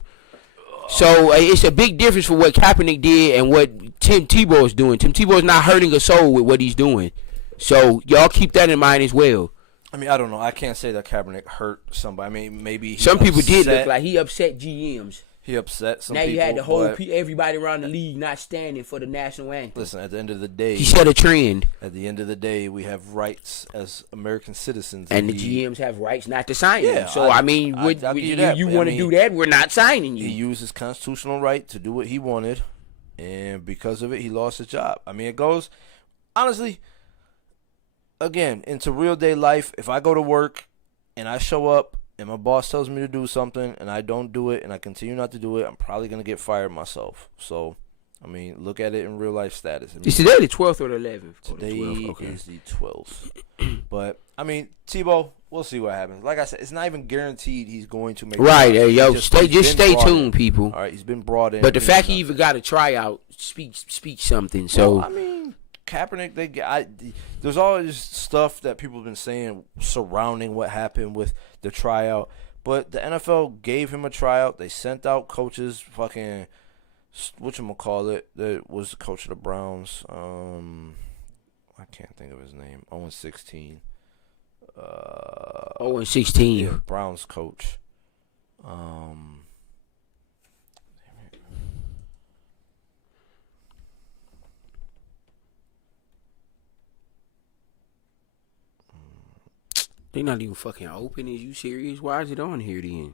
So it's a big difference for what Kaepernick did and what Tim Tebow is doing. Tim Tebow is not hurting a soul with what he's doing. So y'all keep that in mind as well. I mean, I don't know. I can't say that Kaepernick hurt somebody. I mean, maybe some people did look like he upset GMs. He upset some now people. You had the whole everybody around the league not standing for the national anthem. Listen, at the end of the day, he set a trend. At the end of the day, we have rights as American citizens, and the GMs have rights not to sign them. So you want to do that? We're not signing you. He used his constitutional right to do what he wanted, and because of it, he lost his job. I mean, it goes honestly. Again, into real day life, if I go to work and I show up and my boss tells me to do something and I don't do it and I continue not to do it, I'm probably going to get fired myself. So, I mean, look at it in real life status. I mean, is today the 12th or the 11th? Today is the 12th. But, I mean, Tebow, we'll see what happens. Like I said, it's not even guaranteed he's going to make right, yo, stay tuned, people. All right, he's been brought in. But the fact he even got a tryout speaks something. So, well, I mean, Kaepernick, there's all this stuff that people have been saying surrounding what happened with the tryout. But the NFL gave him a tryout. They sent out coaches, fucking, whatchamacallit, that was the coach of the Browns. I can't think of his name. 0-16. 0-16. Yeah, Browns coach. They not even fucking open. Is you serious? Why is it on here then?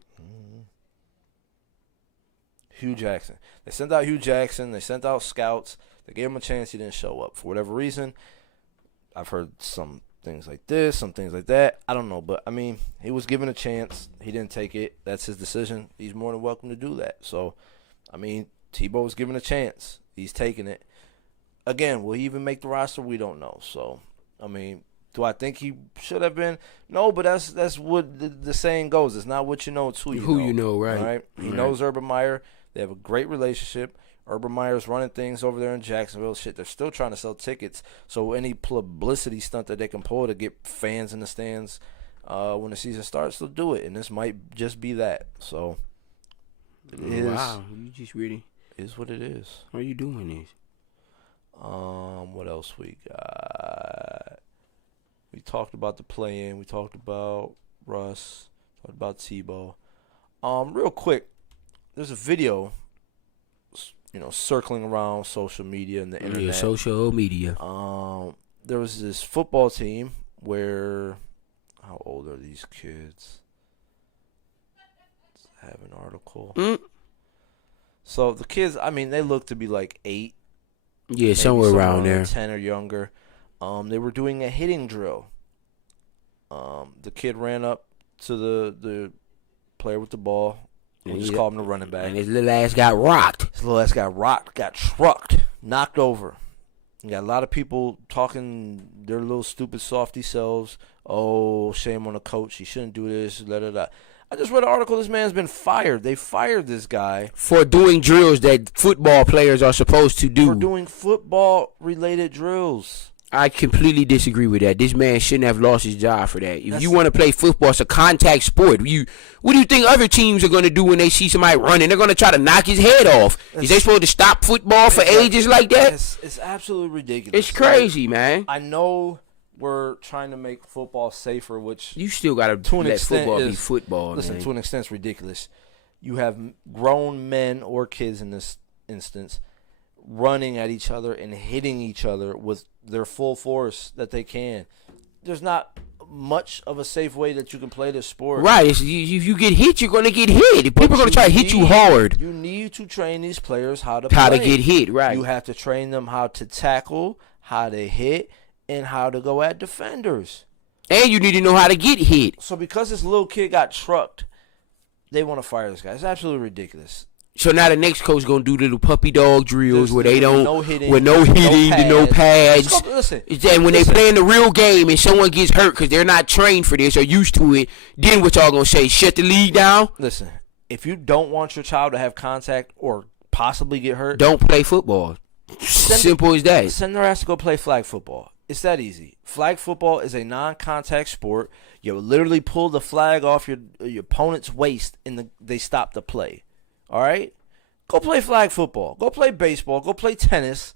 Hugh Jackson. They sent out Hugh Jackson. They sent out scouts. They gave him a chance. He didn't show up for whatever reason. I've heard some things like this, some things like that. I don't know, but I mean, he was given a chance. He didn't take it. That's his decision. He's more than welcome to do that. So, I mean, Tebow was given a chance. He's taking it. Again, will he even make the roster? We don't know. So, I mean, do I think he should have been? No, but that's what the saying goes. It's not what you know, it's who you know. Who you know, right? All right? He knows Urban Meyer. They have a great relationship. Urban Meyer's running things over there in Jacksonville. Shit, they're still trying to sell tickets. So any publicity stunt that they can pull to get fans in the stands when the season starts, they'll do it. And this might just be that. So it is. Wow, you just really is what it is. Why are you doing this? What else we got? We talked about the play-in. We talked about Russ. Talked about Tebow. Real quick, there's a video, circling around social media and the internet. Yeah, social media. There was this football team where, how old are these kids? Let's have an article. So the kids, I mean, they look to be like 8. Yeah, somewhere around there. 10 or younger. They were doing a hitting drill. The kid ran up to the player with the ball. We'll just call him the running back. And his little ass got rocked. Got trucked, knocked over. You got a lot of people talking their little stupid softy selves. Oh, shame on the coach. He shouldn't do this. Da. I just read an article. This man's been fired. They fired this guy for doing drills that football players are supposed to do. For doing football-related drills. I completely disagree with that. This man shouldn't have lost his job for that. If you want to play football, it's a contact sport. What do you think other teams are going to do when they see somebody running? They're going to try to knock his head off. Is they supposed to stop football for ages like that? It's absolutely ridiculous. It's crazy, man. I know we're trying to make football safer, which You still got to an let extent football be is- football, listen, man. to an extent, it's ridiculous. You have grown men or kids in this instance running at each other and hitting each other with their full force that they can. There's not much of a safe way that you can play this sport. Right. If you get hit, you're going to get hit. People are going to try to hit you need- hard. You need to train these players how to How to play. get hit, right. You have to train them how to tackle, how to hit, and how to go at defenders. And you need to know how to get hit. So because this little kid got trucked, they want to fire this guy. It's absolutely ridiculous. So now the next coach going to do little puppy dog drills where they don't, no hitting, with no hitting, no pads. Let's go, listen, And when they play in the real game and someone gets hurt because they're not trained for this or used to it, then what y'all going to say? Shut the league down? listen. If you don't want your child to have contact or possibly get hurt, Don't play football. Simple as that. send their ass to go play flag football. It's that easy. Flag football is a non-contact sport. You literally pull the flag off your opponent's waist and they stop the play. All right? Go play flag football. Go play baseball. Go play tennis.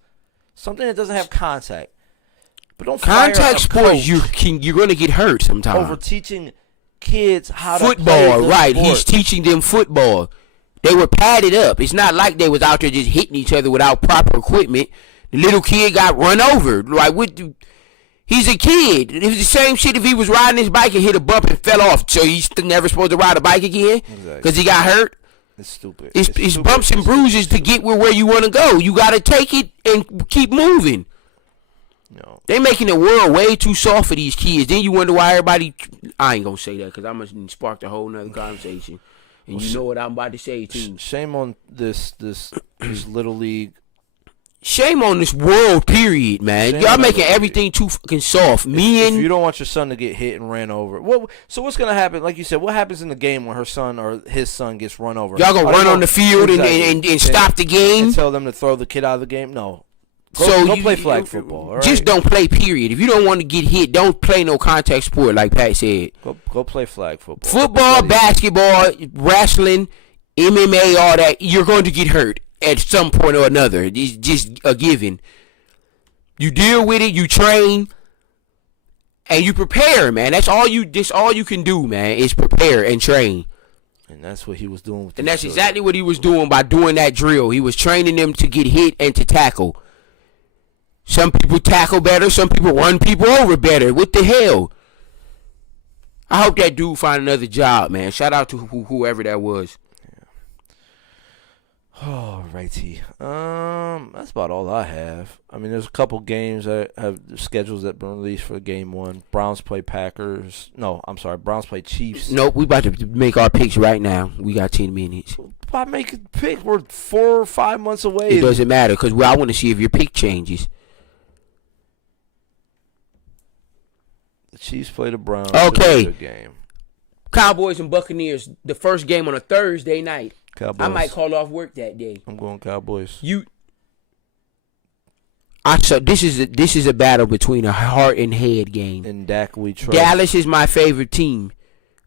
Something that doesn't have contact. But don't fire Contact a sports, coach you're going to get hurt sometimes. over teaching kids how to play Football, the right. sport. He's teaching them football. They were padded up. It's not like they was out there just hitting each other without proper equipment. The little kid got run over. Like, he's a kid. It was the same shit if he was riding his bike and hit a bump and fell off. So he's never supposed to ride a bike again because he got hurt. It's stupid. It's stupid. bumps and bruises to get where you want to go. You got to take it and keep moving. No. They making the world way too soft for these kids. Then you wonder why everybody. I ain't gonna say that because I'm gonna spark a whole nother conversation. And you know what I'm about to say too. Shame on this little league. Shame on this world, period, man. Shame Y'all on making everybody. everything too fucking soft. If Me you don't want your son to get hit and ran over, so what's gonna happen? Like you said, what happens in the game when her son or his son gets run over? y'all gonna Are they run on the field Exactly. and stop the game. and tell them to throw the kid out of the game? No. Go So play flag football. All right? Just don't play. Period. If you don't want to get hit, don't play no contact sport. Like Pat said, go play flag football. football, That's basketball, wrestling, MMA, all that. You're going to get hurt at some point or another. It's just a given. You deal with it. You train. And you prepare, man. That's all you can do, man, is prepare and train. and that's what he was doing. With And these that's children. exactly what he was doing by doing that drill. He was training them to get hit and to tackle. Some people tackle better. Some people run people over better. What the hell? I hope that dude find another job, man. Shout out to whoever that was. Oh, righty. That's about all I have. I mean, there's a couple games that have schedules that been released for game one. Browns play Packers. No, I'm sorry. Browns play Chiefs. Nope, we about to make our picks right now. We got 10 minutes. By making pick, we're 4 or 5 months away. It doesn't matter because I want to see if your pick changes. The Chiefs play the Browns. Okay. Good game. Cowboys and Buccaneers, the first game on a Thursday night. Cowboys. I might call off work that day. I'm going Cowboys. This is a battle between a heart and head game. And Dak, we trust. Dallas is my favorite team,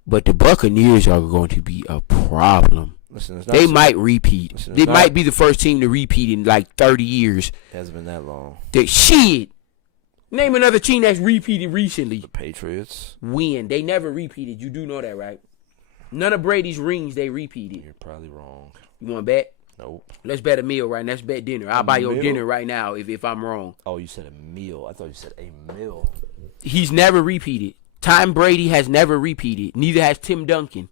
but the Buccaneers are going to be a problem. Listen, it's not They might repeat. Listen, They it's might not- be the first team to repeat in like 30 years. It hasn't been that long. Shit. Name another team that's repeated recently. The Patriots. When? They never repeated. You do know that, right? None of Brady's rings they repeated. You're probably wrong. You want to bet? Nope. Let's bet a meal right now. Let's bet dinner. I'll buy your meal? dinner right now if I'm wrong. Oh, you said a meal. I thought you said a meal. He's never repeated. Tom Brady has never repeated. Neither has Tim Duncan.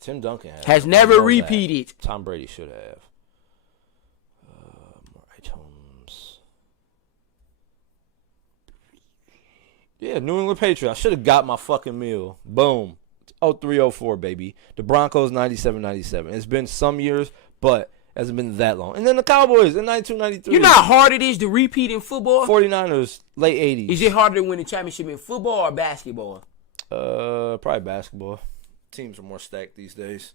Tim Duncan Has I never know that. repeated. Tom Brady should have. More items. Yeah, New England Patriots. I should have got my fucking meal. Boom. 0304, baby. The Broncos 97-97. It's been some years, but it hasn't been that long. And then the Cowboys in 92-93. You know how hard it is to repeat in football? 49ers, late 80s. Is it harder to win a championship in football or basketball? Probably basketball. Teams are more stacked these days.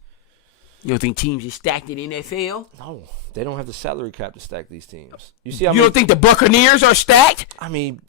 You don't think teams are stacked in NFL? No, they don't have the salary cap to stack these teams. You see how You many, don't think the Buccaneers are stacked? I mean,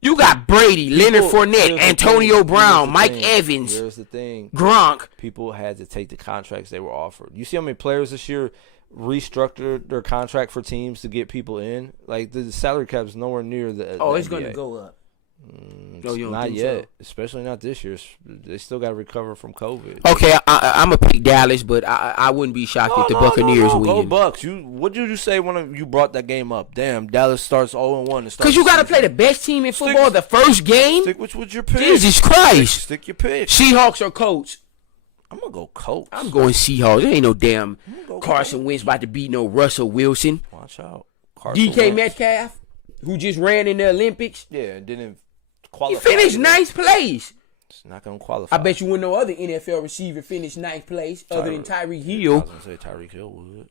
You got Brady, Leonard People- Fournette, here's the Antonio thing, Brown, here's the Mike thing, Evans, Here's the thing. Gronk. People had to take the contracts they were offered. You see how many players this year restructured their contract for teams to get people in? Like, the salary cap is nowhere near the Oh, it's NBA. going to go up. No, you don't not think yet. so? Especially not this year. They still got to recover from COVID. Okay, I'm gonna pick Dallas, but I wouldn't be shocked if the Buccaneers win. Go Bucks. What did you say when you brought that game up? Damn, Dallas starts 0-1. Because you got to play the best team in football the first game. Stick with your pick. Jesus Christ. Stick your pick. Seahawks or Colts? I'm going to go Colts. I'm going Seahawks. There ain't no damn Carson Wentz about to beat no Russell Wilson. Watch out. DK Metcalf, who just ran in the Olympics. Yeah, didn't qualify. He finished ninth place. It's not going to qualify. I bet you no other NFL receiver finished ninth place other than Tyreek Hill. I was going to say Tyreek Hill would.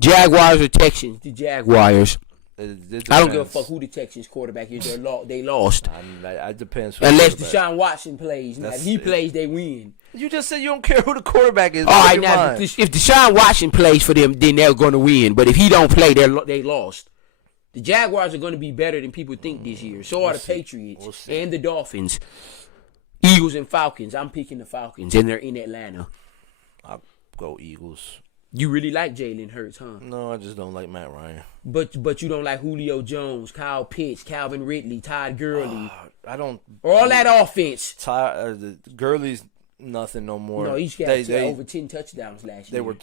Jaguars or Texans? The Jaguars. It I don't give a fuck who the Texans quarterback is. They lost. It depends. Unless Deshaun Watson plays. Now, if he plays, they win. You just said you don't care who the quarterback is. All right, now, if Deshaun Watson plays for them, then they're going to win. But if he don't play, they lost. The Jaguars are going to be better than people think this year. So are the Patriots and the Dolphins. Eagles and Falcons. I'm picking the Falcons, and they're in Atlanta. I'll go Eagles. You really like Jalen Hurts, huh? No, I just don't like Matt Ryan. But you don't like Julio Jones, Kyle Pitts, Calvin Ridley, Todd Gurley. I don't. All that offense. Gurley's nothing no more. No, he's got over 10 touchdowns last year. They were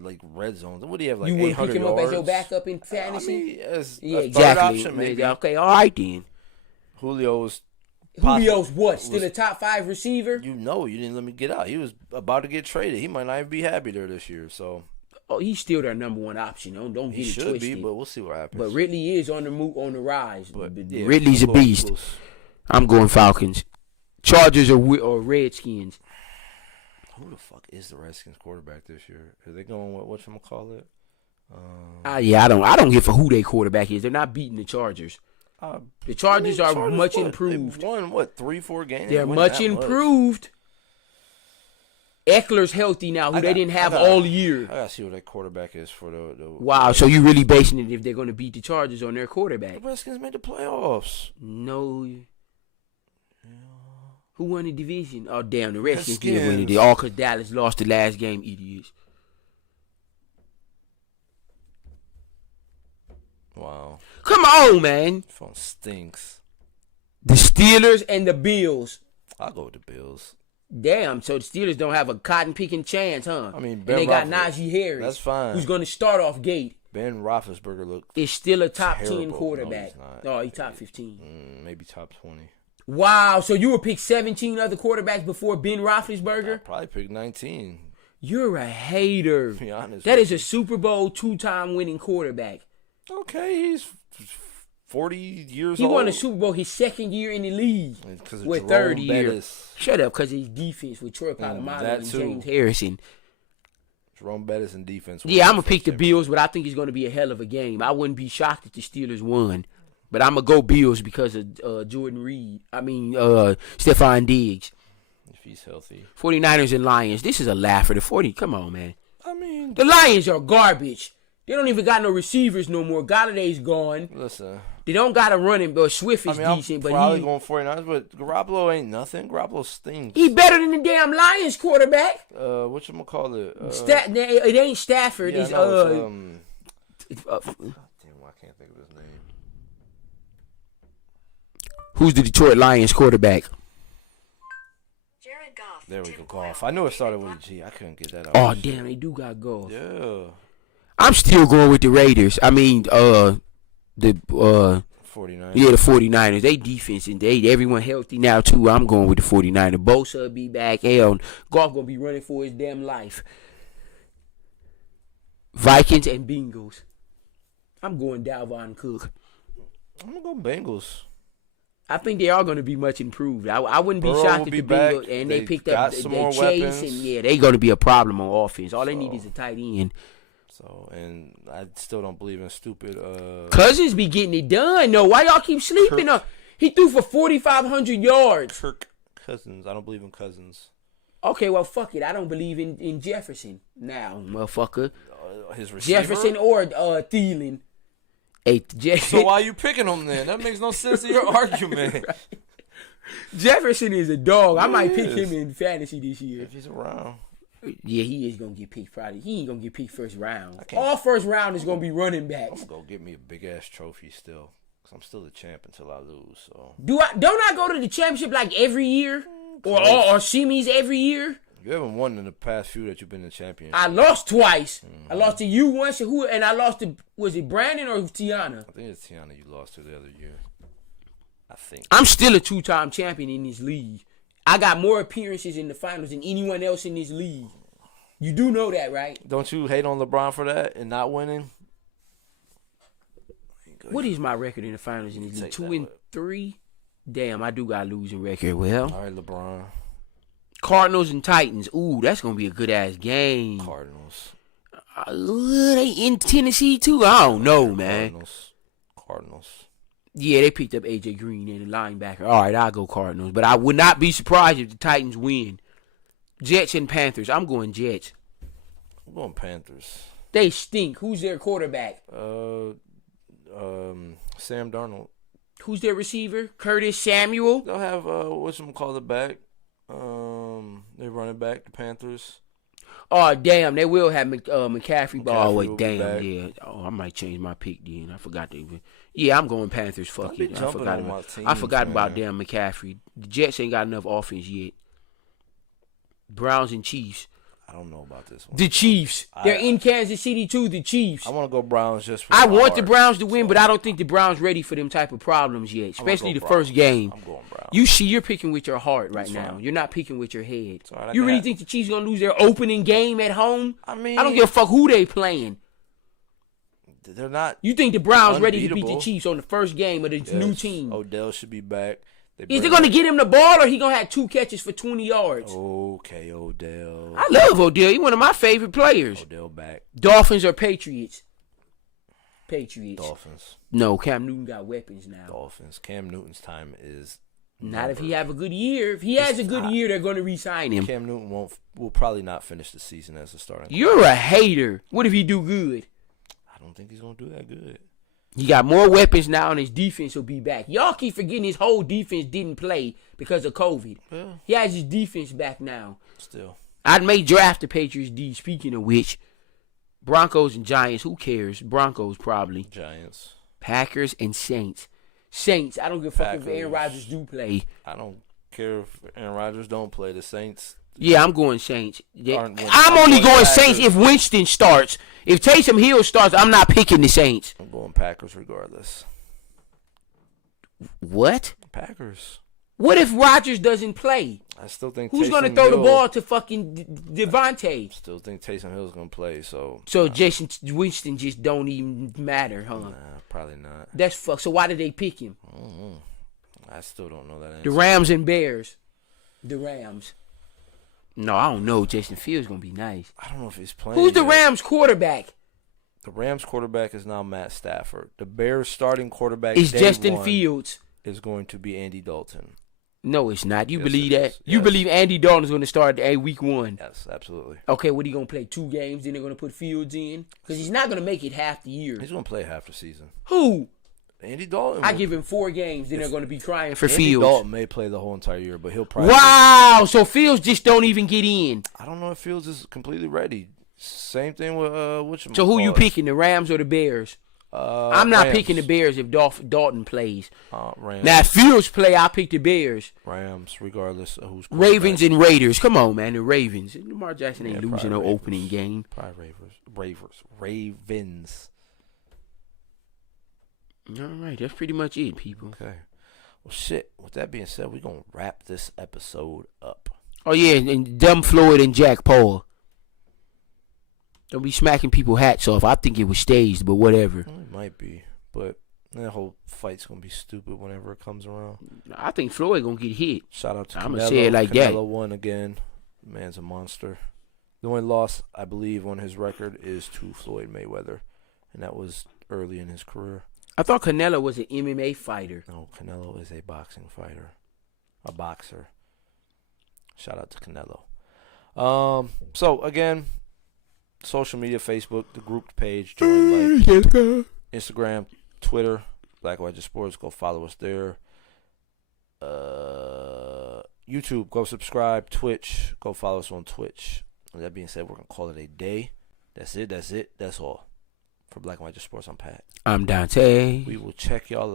like red zones. What do you have, like you 800 wouldn't pick him yards? up as your backup in fantasy? Yeah, exactly. Option, maybe. Okay, all right then. Julio's what? Still a top 5 receiver? You didn't let me get out. He was about to get traded. He might not even be happy there this year. So. Oh, he's still their number one option. Don't get it twisted. He should be, but we'll see what happens. But Ridley is on the rise. But, yeah, Ridley's a beast. I'm going Falcons. Chargers or Redskins. Who the fuck is the Redskins quarterback this year? Are they going with whatchamacallit? Yeah, I don't give a who their quarterback is. They're not beating the Chargers. The Chargers are much improved. They've won 3-4 games. They're much improved. Eckler's healthy now, who they didn't have all year. I gotta see what that quarterback is for the Wow, so you really basing it if they're going to beat the Chargers on their quarterback? The Redskins made the playoffs. No. Yeah. Who won the division? Oh, damn, the Redskins did win it. All because Dallas lost the last game, idiots. Wow. Come on, man. Phone stinks. The Steelers and the Bills. I'll go with the Bills. Damn, so the Steelers don't have a cotton-picking chance, huh? I mean, and they got Najee Harris. That's fine. Who's going to start off gate. Ben Roethlisberger is still a top terrible. 10 quarterback. No, he's top 15. Maybe top 20. Wow, so you would pick 17 other quarterbacks before Ben Roethlisberger? I'd probably pick 19. You're a hater. To be honest. That is a Super Bowl 2-time winning quarterback. Okay, he's 40 years old. He won a Super Bowl his second year in the league. With third year. Shut up, because his defense with Troy Polamalu and James Harrison. Jerome Bettis and defense. Yeah, I'm going to pick the Bills, but I think it's going to be a hell of a game. I wouldn't be shocked if the Steelers won. But I'm going to go Bills because of Jordan Reed. Stephon Diggs. If he's healthy. 49ers and Lions. This is a laugh for the 40. Come on, man. I mean. The Lions are garbage. They don't even got no receivers no more. Galladay's gone. Listen. They don't got a running, but Swift is decent. I'm probably going 49ers, but Garoppolo ain't nothing. Garoppolo stinks. He better than the damn Lions quarterback. Whatchamacallit? It ain't Stafford. Yeah, it's damn, I can't think of his name. Who's the Detroit Lions quarterback? Jared Goff. There we go, Goff. I knew it started with a G. I couldn't get that out. Oh, damn, they do got Goff. Yeah. I'm still going with the Raiders. I mean, the 49ers. Yeah, the 49ers. They defense and everyone healthy now too. I'm going with the 49ers. Bosa will be back. Hell, Goff gonna be running for his damn life. Vikings and Bengals. I'm going Dalvin Cook. I'm gonna go Bengals. I think they are going to be much improved. I wouldn't be shocked if the Bengals and they picked up some their more Chase weapons. and they're going to be a problem on offense. All they need is a tight end. So, and I still don't believe in stupid. Cousins be getting it done. No, why y'all keep sleeping on? He threw for 4,500 yards. Kirk Cousins. I don't believe in Cousins. Okay, well, fuck it. I don't believe in Jefferson now, motherfucker. His receiver? Jefferson or Thielen. Hey, so why are you picking him then? That makes no sense in your argument. Right. Jefferson is a dog. I might pick him in fantasy this year. If he's around. Yeah, he is going to get picked Friday. He ain't going to get picked first round. All first round is going to be running backs. I'm going to go get me a big-ass trophy still. 'Cause I'm still the champ until I lose. So Don't I go to the championship like every year, or semis every year? you haven't won in the past few that you've been the champion. I lost twice. I lost to you once, and I lost to, was it Brandon or Tiana? I think it's Tiana you lost to the other year. I think. I'm still a 2-time champion in this league. I got more appearances in the finals than anyone else in this league. You do know that, right? Don't you hate on LeBron for that and not winning? What is my record in the finals in this league? 2-3? Damn, I do got a losing record. Well, all right, LeBron. Cardinals and Titans. Ooh, that's going to be a good-ass game. Cardinals. They in Tennessee, too? I don't know, man. Cardinals. Yeah, they picked up A.J. Green and the linebacker. All right, I'll go Cardinals. But I would not be surprised if the Titans win. Jets and Panthers. I'm going Jets. I'm going Panthers. They stink. Who's their quarterback? Sam Darnold. Who's their receiver? Curtis Samuel. They'll have whatchamacallit back. They running back the Panthers. Oh damn, they will have McCaffrey ball. McCaffrey Wait, damn, yeah. Oh, I might change my pick then. I forgot to. Yeah, I'm going Panthers. Fuck it. I forgot about damn McCaffrey. The Jets ain't got enough offense yet. Browns and Chiefs. I don't know about this one. The Chiefs. They're in Kansas City too. The Chiefs. I want to go Browns just for I want the Browns to win, but I don't think the Browns ready for them type of problems yet, especially the first game. I'm going Browns. You're picking with your heart right now. You're not picking with your head. Right, you really think the Chiefs gonna lose their opening game at home? I mean, I don't give a fuck who they playing. They're not. You think the Browns ready to unbeatable. beat the Chiefs on the first game of the new team? Odell should be back. Is they gonna get him the ball, or he gonna have 2 catches for 20 yards? Okay, Odell. I love Odell. He's one of my favorite players. Odell back. Dolphins or Patriots? Patriots. Will No, Cam Newton got weapons now. Dolphins. Cam Newton's time is not if he have a good year. If he has a good year, they're going to re-sign him. Cam Newton will probably not finish the season as a starting. You're a hater. What if he do good? I don't think he's gonna do that good. He got more weapons now, and his defense will be back. Y'all keep forgetting his whole defense didn't play because of COVID. Yeah. He has his defense back now. Still. I'd make draft the Patriots D. Speaking of which, Broncos and Giants, who cares? Broncos probably. Giants. Packers and Saints. Saints, I don't give a fuck if Aaron Rodgers do play. I don't care if Aaron Rodgers don't play. The Saints. Yeah, I'm going Saints. I'm only going Packers. Saints if Winston starts. If Taysom Hill starts, I'm not picking the Saints. I'm going Packers regardless. What? Packers. What if Rodgers doesn't play? I still think who's going to throw the ball to fucking Devontae? Still think Taysom Hill's going to play. So Jason Winston just don't even matter, huh? Nah, probably not. That's fuck. So why did they pick him? I still don't know that answer. The Rams and Bears. The Rams. No, I don't know. Jason Fields going to be nice. I don't know if he's playing. Who's the Rams quarterback? The Rams quarterback is now Matt Stafford. The Bears starting quarterback is Justin Fields. Is going to be Andy Dalton. No, it's not. You yes, believe that? Yes. You believe Andy Dalton is going to start week 1? Yes, absolutely. Okay, what, he going to play 2 games, then they're going to put Fields in? Because he's not going to make it half the year. He's going to play half the season. Who? Andy Dalton. I give him 4 games, then they're going to be crying for Andy Fields. Dalton may play the whole entire year, but he'll probably. Wow, so Fields just don't even get in. I don't know if Fields is completely ready. Same thing with So who you picking, the Rams or the Bears? I'm not Rams. picking the Bears if Dalton plays. Rams. Now, if Fields play, I'll pick the Bears. Rams, regardless of who's Ravens and Raiders. Come on, man, the Ravens. Lamar Jackson ain't losing no opening game. Probably Ravens. All right, that's pretty much it, people. Okay. Well, shit. With that being said, we're going to wrap this episode up. Oh, yeah, and Dumb Floyd and Jack Paul. Don't be smacking people hats off. I think it was staged, but whatever. Well, it might be, but that whole fight's going to be stupid whenever it comes around. I think Floyd going to get hit. Shout out to Canelo. I'm going to say it like Canelo that. won again. The man's a monster. The only loss, I believe, on his record is to Floyd Mayweather, and that was early in his career. I thought Canelo was an MMA fighter. No, Canelo is a boxing fighter. A boxer. Shout out to Canelo. So, again, social media, Facebook, the group page, join, like, Instagram, Twitter, Black and White Just Sports. Go follow us there. YouTube, go subscribe. Twitch, go follow us on Twitch. With that being said, we're going to call it a day. That's it. That's all. For Black and White Just Sports, I'm Pat. I'm Dante. We will check y'all